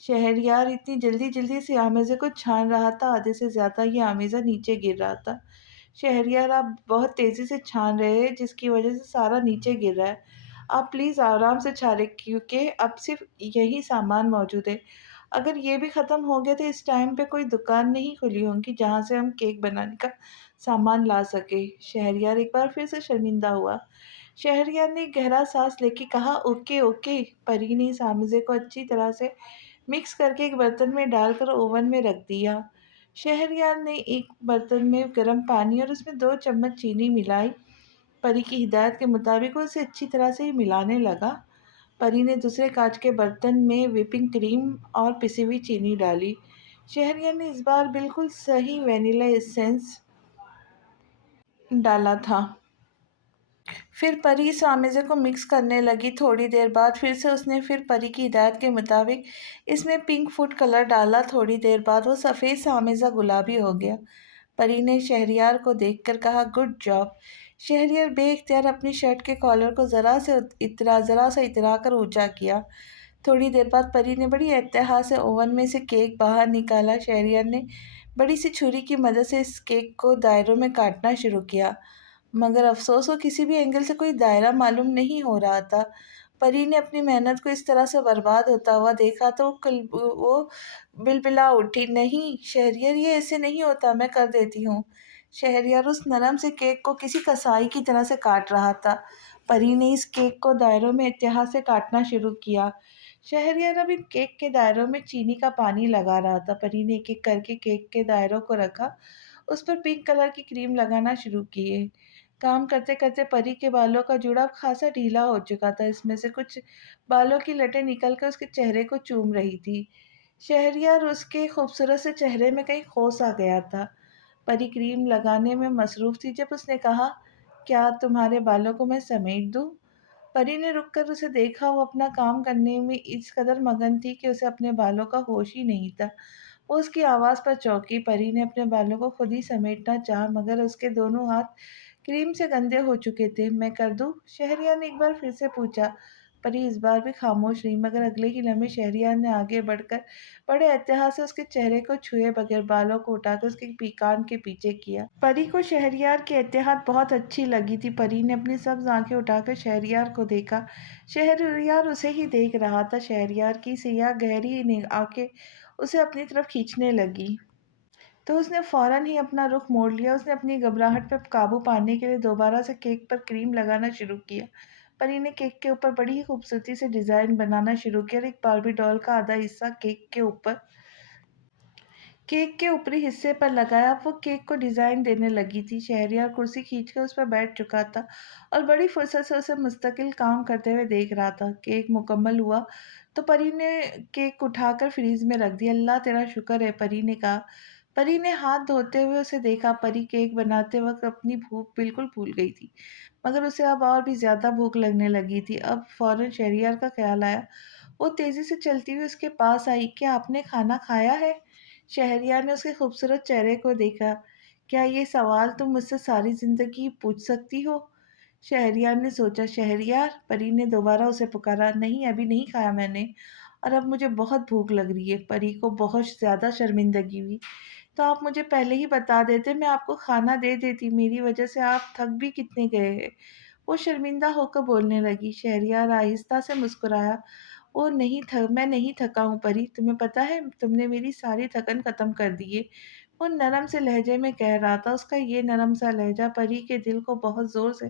شہریار اتنی جلدی جلدی سے آمیزے کو چھان رہا تھا، آدھے سے زیادہ یہ آمیزہ نیچے گر رہا تھا۔ شہریار آپ بہت تیزی سے چھان رہے ہیں جس کی وجہ سے سارا نیچے گر رہا ہے۔ آپ پلیز آرام سے چھانیں کیونکہ اب صرف یہی سامان موجود ہے۔ اگر یہ بھی ختم ہو گیا تو اس ٹائم پہ کوئی دکان نہیں کھلی ہوگی جہاں سے ہم کیک بنانے کا سامان لا سکے۔ شہریار ایک بار پھر سے شرمندہ ہوا۔ شہریار نے ایک گہرا سانس لے کے کہا، اوکے اوکے۔ پری نے اس آمیزے کو اچھی طرح سے مکس کر کے ایک برتن میں ڈال کر اوون میں رکھ دیا۔ شہریار نے ایک برتن میں گرم پانی اور اس میں 2 چمچ چینی ملائی۔ پری کی ہدایت کے مطابق وہ اسے اچھی طرح سے ملانے لگا۔ پری نے دوسرے کانچ کے برتن میں وپنگ کریم اور پسی ہوئی چینی ڈالی۔ شہریار نے اس بار بالکل صحیح وینیلا ایسنس ڈالا تھا۔ پھر پری اس آمیزے کو مکس کرنے لگی۔ تھوڑی دیر بعد پھر سے اس نے پری کی ہدایت کے مطابق اس میں پنک فوڈ کلر ڈالا۔ تھوڑی دیر بعد وہ سفید سا آمیزہ گلابی ہو گیا۔ پری نے شہریار کو دیکھ کر کہا، گڈ جاب۔ شہریار بے اختیار اپنی شرٹ کے کالر کو ذرا سا اترا کر اونچا کیا۔ تھوڑی دیر بعد پری نے بڑی اتحاد سے اوون میں سے کیک باہر نکالا۔ شہریار نے بڑی سی چھری کی مدد سے اس کیک کو دائروں میں کاٹنا شروع کیا، مگر افسوس وہ کسی بھی اینگل سے کوئی دائرہ معلوم نہیں ہو رہا تھا۔ پری نے اپنی محنت کو اس طرح سے برباد ہوتا ہوا دیکھا تو وہ بلبلا اٹھی، نہیں شہریار، یہ ایسے نہیں ہوتا، میں کر دیتی ہوں۔ شہریار اس نرم سے کیک کو کسی کسائی کی طرح سے کاٹ رہا تھا۔ پری نے اس کیک کو دائروں میں اتحاد سے کاٹنا شروع کیا۔ شہریار اب ان کیک کے دائروں میں چینی کا پانی لگا رہا تھا۔ پری نے ایک ایک کر کے کیک کے دائروں کو رکھا، اس پر پنک کلر کی کریم لگانا شروع کیے۔ کام کرتے کرتے پری کے بالوں کا جوڑا اب خاصا ڈھیلا ہو چکا تھا۔ اس میں سے کچھ بالوں کی لٹیں نکل کر اس کے چہرے کو چوم رہی تھی۔ شہریار اس کے خوبصورت سے چہرے میں کہیں خوش آ گیا تھا۔ پری کریم لگانے میں مصروف تھی جب اس نے کہا، کیا تمہارے بالوں کو میں سمیٹ دوں؟ پری نے رک کر اسے دیکھا۔ وہ اپنا کام کرنے میں اس قدر مگن تھی کہ اسے اپنے بالوں کا ہوش ہی نہیں تھا۔ وہ اس کی آواز پر چونکی۔ پری نے اپنے بالوں کو خود ہی سمیٹنا چاہا مگر اس کے دونوں ہاتھ کریم سے گندے ہو چکے تھے۔ میں کر دوں؟ شہریار نے ایک بار پھر سے پوچھا۔ پری اس بار بھی خاموش رہی مگر اگلے ہی لمحے شہریار نے آگے بڑھ کر بڑے اتحاد سے اس کے چہرے کو چھوئے بغیر بالوں کو اٹھا کر اس کے کان کے پیچھے کیا۔ پری کو شہریار کی اتحاد بہت اچھی لگی تھی۔ پری نے اپنی سبز آنکھیں اٹھا کر شہریار کو دیکھا۔ شہریار اسے ہی دیکھ رہا تھا۔ شہریار کی سیاہ گہری آنکھیں اسے اپنی طرف کھینچنے لگی تو اس نے فوراً ہی اپنا رخ موڑ لیا۔ اس نے اپنی گھبراہٹ پر قابو پانے کے لیے دوبارہ سے کیک پر کریم لگانا شروع کیا۔ پری نے کیک کے اوپر بڑی ہی خوبصورتی سے ڈیزائن بنانا شروع کیا اور ایک باربی ڈال کا آدھا حصہ کیک کے اوپری حصے پر لگایا۔ اب وہ کیک کو ڈیزائن دینے لگی تھی۔ شہریار کرسی کھینچ کر اس پر بیٹھ چکا تھا اور بڑی فرصت سے اسے مستقل کام کرتے ہوئے دیکھ رہا تھا۔ کیک مکمل ہوا تو پری نے کیک اٹھا کر فریز میں رکھ دیا۔ اللہ تیرا شکر ہے، پری نے کہا۔ پری نے ہاتھ دھوتے ہوئے اسے دیکھا۔ پری کیک بناتے وقت اپنی بھوک بالکل بھول گئی تھی مگر اسے اب اور بھی زیادہ بھوک لگنے لگی تھی۔ اب فوراً شہریار کا خیال آیا۔ وہ تیزی سے چلتی ہوئی اس کے پاس آئی۔ کیا آپ نے کھانا کھایا ہے؟ شہریار نے اس کے خوبصورت چہرے کو دیکھا۔ کیا یہ سوال تم مجھ سے ساری زندگی پوچھ سکتی ہو؟ شہریار نے سوچا۔ شہریار، پری نے دوبارہ اسے پکارا۔ نہیں، ابھی نہیں کھایا میں نے، اور اب مجھے بہت بھوک لگ رہی ہے۔ پری کو بہت زیادہ شرمندگی ہوئی۔ تو آپ مجھے پہلے ہی بتا دیتے، میں آپ کو کھانا دے دیتی، میری وجہ سے آپ تھک بھی کتنے گئے ہیں۔ وہ شرمندہ ہو کر بولنے لگی۔ شہریار آہستہ سے مسکرایا۔ میں نہیں تھکا ہوں پری، تمہیں پتہ ہے تم نے میری ساری تھکن ختم کر دی ہے، وہ نرم سے لہجے میں کہہ رہا تھا۔ اس کا یہ نرم سا لہجہ پری کے دل کو بہت زور سے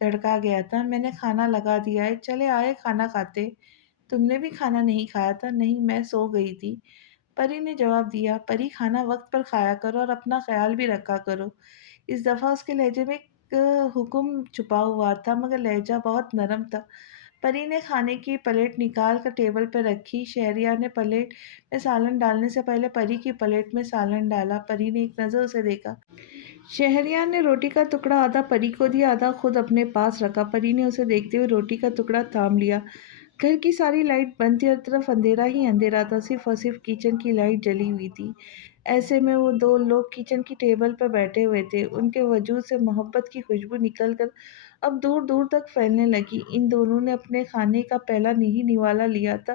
دھڑکا گیا تھا۔ میں نے کھانا لگا دیا ہے، چلے آئے کھانا کھاتے۔ تم نے بھی کھانا نہیں کھایا تھا؟ نہیں، میں سو گئی تھی، پری نے جواب دیا۔ پری، کھانا وقت پر کھایا کرو اور اپنا خیال بھی رکھا کرو۔ اس دفعہ اس کے لہجے میں ایک حکم چھپا ہوا تھا مگر لہجہ بہت نرم تھا۔ پری نے کھانے کی پلیٹ نکال کر ٹیبل پر رکھی۔ شہریار نے پلیٹ میں سالن ڈالنے سے پہلے پری کی پلیٹ میں سالن ڈالا۔ پری نے ایک نظر اسے دیکھا۔ شہریار نے روٹی کا ٹکڑا آدھا پری کو دیا، آدھا خود اپنے پاس رکھا۔ پری نے اسے دیکھتے ہوئے روٹی کا ٹکڑا تھام لیا۔ گھر کی ساری لائٹ بند تھی، ہر طرف اندھیرا ہی اندھیرا تھا، صرف اور صرف کچن کی لائٹ جلی ہوئی تھی۔ ایسے میں وہ 2 لوگ کچن کی ٹیبل پر بیٹھے ہوئے تھے۔ ان کے وجود سے محبت کی خوشبو نکل کر اب دور دور تک پھیلنے لگی۔ ان دونوں نے اپنے کھانے کا پہلا ہی نوالا لیا تھا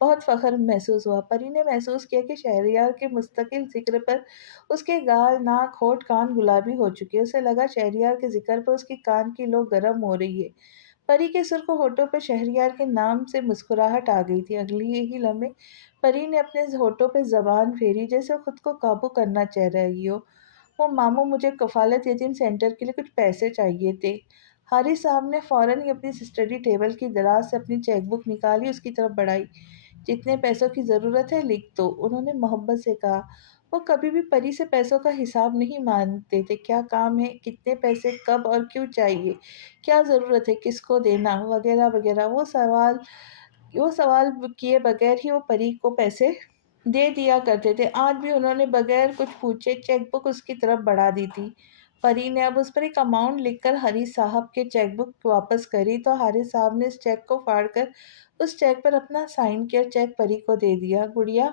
بہت فخر محسوس ہوا۔ پری نے محسوس کیا کہ شہریار کے مستقل ذکر پر اس کے گال، ناک، ہونٹ، کان گلابی ہو چکے۔ اسے لگا شہریار کے ذکر پر اس کی کان کی لو گرم ہو رہی ہے۔ پری کے سرخ ہونٹوں پہ شہریار کے نام سے مسکراہٹ آ گئی تھی۔ اگلی ہی لمحے پری نے اپنے ہونٹوں پہ زبان پھیری جیسے خود کو قابو کرنا چاہ رہی ہو۔ وہ ماموں، مجھے کفالت یتیم سینٹر کے لیے کچھ پیسے چاہیے تھے۔ حارث صاحب نے فوراً ہی اپنی اسٹڈی ٹیبل کی دراز سے اپنی چیک بک نکالی، اس کی طرف بڑھائی۔ جتنے پیسوں کی ضرورت ہے لکھ دو، انہوں نے محبت سے کہا۔ وہ کبھی بھی پری سے پیسوں کا حساب نہیں مانگتے تھے۔ کیا کام ہے، کتنے پیسے، کب اور کیوں چاہیے، کیا ضرورت ہے، کس کو دینا، وغیرہ وغیرہ۔ وہ سوال کیے بغیر ہی وہ پری کو پیسے دے دیا کرتے تھے۔ آج بھی انہوں نے بغیر کچھ پوچھے چیک بک اس کی طرف بڑھا دی تھی۔ پری نے اب اس پر ایک اماؤنٹ لکھ کر حارث صاحب کے چیک بک واپس کری تو حارث صاحب نے اس چیک کو پھاڑ کر اس چیک پر اپنا سائن کیا چیک پری کو دے دیا۔ گڑیا،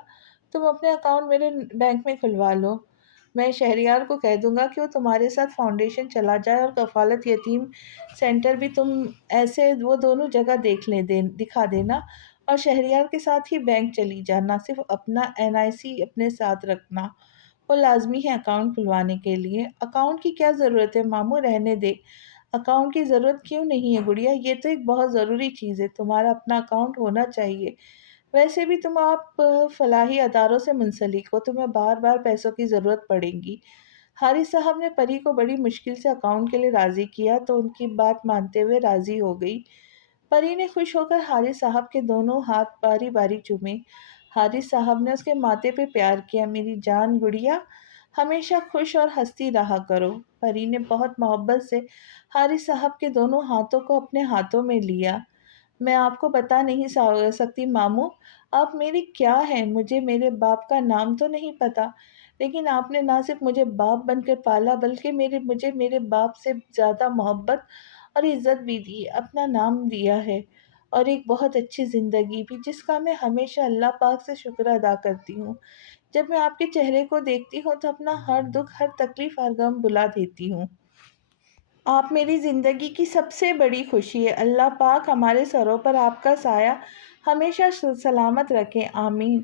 تم اپنے اکاؤنٹ میرے بینک میں کھلوا لو۔ میں شہریار کو کہہ دوں گا کہ وہ تمہارے ساتھ فاؤنڈیشن چلا جائے اور کفالت یتیم سینٹر بھی تم ایسے وہ دونوں جگہ دکھا دینا اور شہریار کے ساتھ ہی بینک چلی جانا۔ صرف اپنا NIC اپنے ساتھ رکھنا، وہ لازمی ہے اکاؤنٹ کھلوانے کے لیے۔ اکاؤنٹ کی کیا ضرورت ہے ماموں، رہنے دے۔ اکاؤنٹ کی ضرورت کیوں نہیں ہے گڑیا، یہ تو ایک بہت ضروری چیز ہے، تمہارا اپنا اکاؤنٹ ہونا چاہیے۔ ویسے بھی تم آپ فلاحی اداروں سے منسلک ہو، تمہیں بار بار پیسوں کی ضرورت پڑے گی۔ حارث صاحب نے پری کو بڑی مشکل سے اکاؤنٹ کے لیے راضی کیا تو ان کی بات مانتے ہوئے راضی ہو گئی۔ پری نے خوش ہو کر حارث صاحب کے دونوں ہاتھ باری باری چومے۔ حارث صاحب نے اس کے ماتھے پہ پیار کیا۔ میری جان گڑیا، ہمیشہ خوش اور ہنستی رہا کرو۔ پری نے بہت محبت سے حارث صاحب کے دونوں ہاتھوں کو اپنے ہاتھوں میں لیا۔ میں آپ کو بتا نہیں سکتی ماموں، آپ میری کیا ہیں۔ مجھے میرے باپ کا نام تو نہیں پتا، لیکن آپ نے نہ صرف مجھے باپ بن کر پالا بلکہ مجھے میرے باپ سے زیادہ محبت اور عزت بھی دی، اپنا نام دیا ہے اور ایک بہت اچھی زندگی بھی، جس کا میں ہمیشہ اللہ پاک سے شکر ادا کرتی ہوں۔ جب میں آپ کے چہرے کو دیکھتی ہوں تو اپنا ہر دکھ، ہر تکلیف، ہر غم بھلا دیتی ہوں۔ آپ میری زندگی کی سب سے بڑی خوشی ہے۔ اللہ پاک ہمارے سروں پر آپ کا سایہ ہمیشہ سلامت رکھے، آمین۔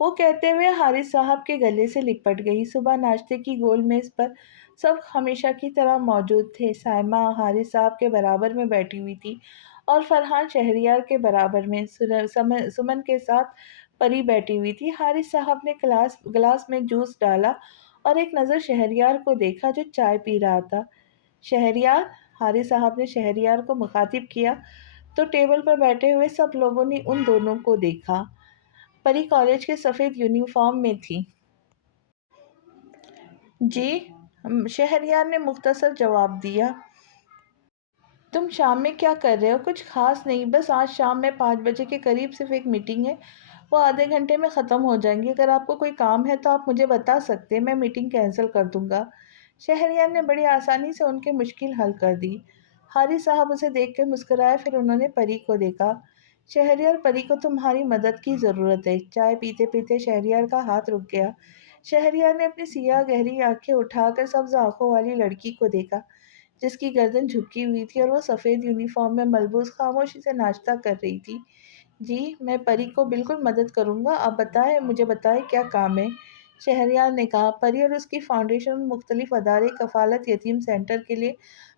وہ کہتے ہوئے حارث صاحب کے گلے سے لپٹ گئی۔ صبح ناشتے کی گول میز پر سب ہمیشہ کی طرح موجود تھے۔ سائمہ حارث صاحب کے برابر میں بیٹھی ہوئی تھی اور فرحان شہریار کے برابر میں۔ سمن کے ساتھ پری بیٹھی ہوئی تھی۔ حارث صاحب نے گلاس میں جوس ڈالا اور ایک نظر شہریار کو دیکھا جو چائے پی رہا تھا۔ شہریار، حارث صاحب نے شہریار کو مخاطب کیا تو ٹیبل پر بیٹھے ہوئے سب لوگوں نے ان دونوں کو دیکھا۔ پری کالج کے سفید یونیفارم میں تھی۔ جی، شہریار نے مختصر جواب دیا۔ تم شام میں کیا کر رہے ہو؟ کچھ خاص نہیں، بس آج شام میں 5 بجے کے قریب صرف ایک میٹنگ ہے، وہ آدھے گھنٹے میں ختم ہو جائیں گی۔ اگر آپ کو کوئی کام ہے تو آپ مجھے بتا سکتے ہیں، میں میٹنگ کینسل کر دوں گا۔ شہریار نے بڑی آسانی سے ان کی مشکل حل کر دی۔ حارث صاحب اسے دیکھ کر مسکرائے، پھر انہوں نے پری کو دیکھا۔ شہریار، پری کو تمہاری مدد کی ضرورت ہے۔ چائے پیتے پیتے شہریار کا ہاتھ رک گیا۔ شہریار نے اپنی سیاہ گہری آنکھیں اٹھا کر سبز آنکھوں والی لڑکی کو دیکھا جس کی گردن جھکی ہوئی تھی اور وہ سفید یونیفارم میں ملبوس خاموشی سے ناشتہ کر رہی تھی۔ جی، میں پری کو بالکل مدد کروں گا، آپ مجھے بتائیں کیا کام ہے؟ شہریار نے کہا۔ پری اور اس کی فاؤنڈیشن مختلف ادارے کفالت یتیم سینٹر کے لیے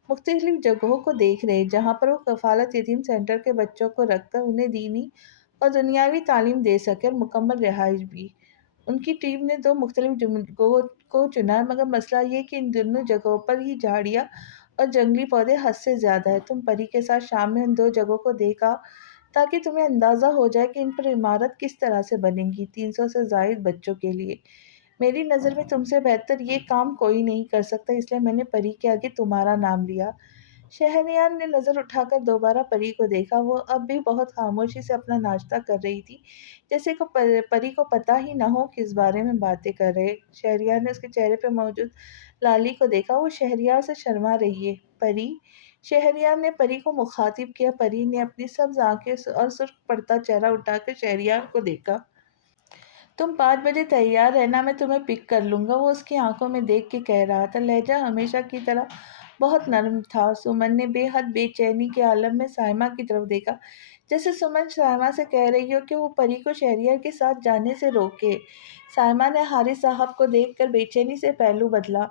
مختلف جگہوں کو دیکھ رہے، جہاں پر وہ کفالت یتیم سینٹر کے بچوں کو رکھ کر انہیں دینی اور دنیاوی تعلیم دے سکے اور مکمل رہائش بھی۔ ان کی ٹیم نے 2 مختلف جگہوں کو چنا ہے، مگر مسئلہ یہ کہ ان دونوں جگہوں پر ہی جھاڑیاں اور جنگلی پودے حد سے زیادہ ہے۔ تم پری کے ساتھ شام میں ان 2 جگہوں کو دیکھا تاکہ تمہیں اندازہ ہو جائے کہ ان پر عمارت کس طرح سے بنے گی 300 سے زائد بچوں کے لیے۔ میری نظر میں تم سے بہتر یہ کام کوئی نہیں کر سکتا، اس لیے میں نے پری کے آگے تمہارا نام لیا۔ شہریار نے نظر اٹھا کر دوبارہ پری کو دیکھا۔ وہ اب بھی بہت خاموشی سے اپنا ناشتہ کر رہی تھی، جیسے کہ پری کو پتہ ہی نہ ہو کس بارے میں باتیں کر رہے۔ شہریار نے اس کے چہرے پہ موجود لالی کو دیکھا، وہ شہریار سے شرما رہی ہے۔ پری، شہریار نے پری کو مخاطب کیا۔ پری نے اپنی سبز آنکھیں اور سرخ پڑتا چہرہ اٹھا کر شہریار کو دیکھا۔ تم 5 بجے تیار رہنا، میں تمہیں پک کر لوں گا، وہ اس کی آنکھوں میں دیکھ کے کہہ رہا تھا۔ لہجہ ہمیشہ کی طرح بہت نرم تھا۔ سمن نے بے حد بے چینی کے عالم میں سائمہ کی طرف دیکھا جیسے سمن سائمہ سے کہہ رہی ہو کہ وہ پری کو شہریار کے ساتھ جانے سے روکے۔ سائمہ نے حارث صاحب کو دیکھ کر بے چینی سے پہلو بدلا۔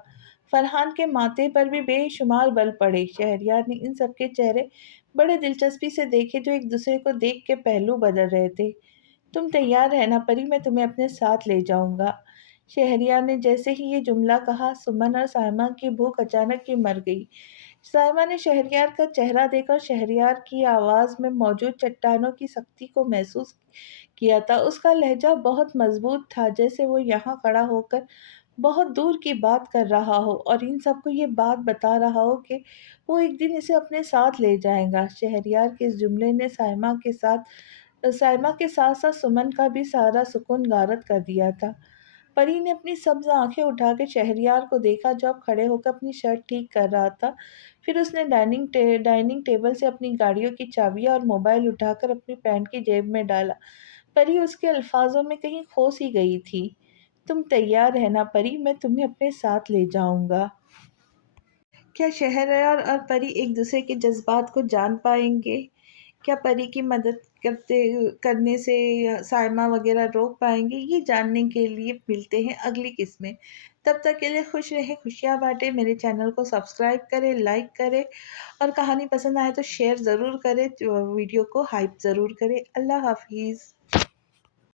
فرحان کے ماتھے پر بھی بے شمار بل پڑے۔ شہریار نے ان سب کے چہرے بڑے دلچسپی سے دیکھے جو ایک دوسرے کو دیکھ کے پہلو بدل رہے تھے۔ تم تیار رہنا پری، میں تمہیں اپنے ساتھ لے جاؤں گا۔ شہریار نے جیسے ہی یہ جملہ کہا، سمن اور سائمہ کی بھوک اچانک ہی مر گئی۔ سائمہ نے شہریار کا چہرہ دیکھا اور شہریار کی آواز میں موجود چٹانوں کی سختی کو محسوس کیا تھا۔ اس کا لہجہ بہت مضبوط تھا، جیسے وہ یہاں کھڑا ہو کر بہت دور کی بات کر رہا ہو اور ان سب کو یہ بات بتا رہا ہو کہ وہ ایک دن اسے اپنے ساتھ لے جائے گا۔ شہریار کے اس جملے نے سائمہ کے ساتھ ساتھ سمن کا بھی سارا سکون غارت کر دیا تھا۔ پری نے اپنی سبز آنکھیں اٹھا کے شہریار کو دیکھا جو اب کھڑے ہو کر اپنی شرٹ ٹھیک کر رہا تھا۔ پھر اس نے ڈائننگ ٹیبل سے اپنی گاڑیوں کی چابیاں اور موبائل اٹھا کر اپنی پینٹ کی جیب میں ڈالا۔ پری اس کے الفاظوں میں کہیں کھو سی گئی تھی۔ تم تیار رہنا پری، میں تمہیں اپنے ساتھ لے جاؤں گا۔ کیا شہریار اور پری ایک دوسرے کے جذبات کو جان پائیں گے؟ کیا پری کی مدد کرنے سے سائمہ وغیرہ روک پائیں گے؟ یہ جاننے کے لیے ملتے ہیں اگلی قسط میں۔ تب تک کے لیے خوش رہیں، خوشیاں بانٹیں۔ میرے چینل کو سبسکرائب کریں، لائک کریں اور کہانی پسند آئے تو شیئر ضرور کریں، ویڈیو کو ہائپ ضرور کریں۔ اللہ حافظ۔